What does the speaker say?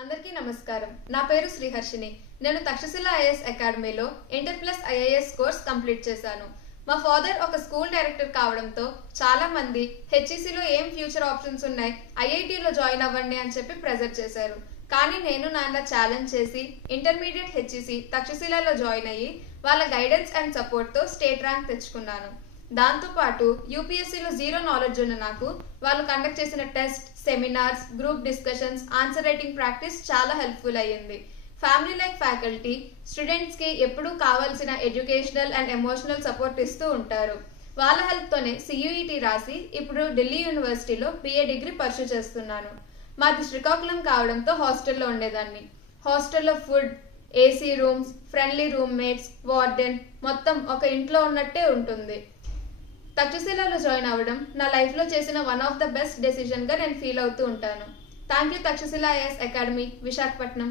అందరికీ నమస్కారం. నా పేరు శ్రీహర్షిని. నేను తక్షశిల ఐఏఎస్ అకాడమీలో inter plus IAS course complete చేశాను. మా ఫాదర్ ఒక స్కూల్ డైరెక్టర్ కావడంతో చాలా మంది హెచ్ఈసీలో ఏం ఫ్యూచర్ ఆప్షన్స్ ఉన్నాయి, ఐఐటీలో జాయిన్ అవ్వండి అని చెప్పి ప్రెజర్ చేశారు. కానీ నేను నాన్న ఛాలెంజ్ చేసి ఇంటర్మీడియట్ హెచ్ఈసీ తక్షశిలలో జాయిన్ అయ్యి వాళ్ళ గైడెన్స్ అండ్ సపోర్ట్తో స్టేట్ ర్యాంక్ తెచ్చుకున్నాను. దాంతోపాటు యూపీఎస్సీలో జీరో నాలెడ్జ్ ఉన్న నాకు వాళ్ళు కండక్ట్ చేసిన test, seminars, group discussions, answer writing practice చాలా హెల్ప్ఫుల్ అయ్యింది. ఫ్యామిలీ లైక్ ఫ్యాకల్టీ స్టూడెంట్స్కి ఎప్పుడూ కావాల్సిన ఎడ్యుకేషనల్ అండ్ ఎమోషనల్ సపోర్ట్ ఇస్తూ ఉంటారు. వాళ్ళ హెల్ప్తోనే సియూఈటీ రాసి ఇప్పుడు ఢిల్లీ యూనివర్సిటీలో BA డిగ్రీ పర్సూ చేస్తున్నాను. మాది శ్రీకాకుళం కావడంతో హాస్టల్లో ఉండేదాన్ని. హాస్టల్లో food, AC rooms, friendly roommates, warden మొత్తం ఒక ఇంట్లో ఉన్నట్టే ఉంటుంది. తక్షశిలలో జాయిన్ అవ్వడం నా లైఫ్లో చేసిన వన్ ఆఫ్ ద బెస్ట్ డెసిషన్గా నేను ఫీల్ అవుతూ ఉంటాను. Thank you Takshashila IAS academy, Visakhapatnam.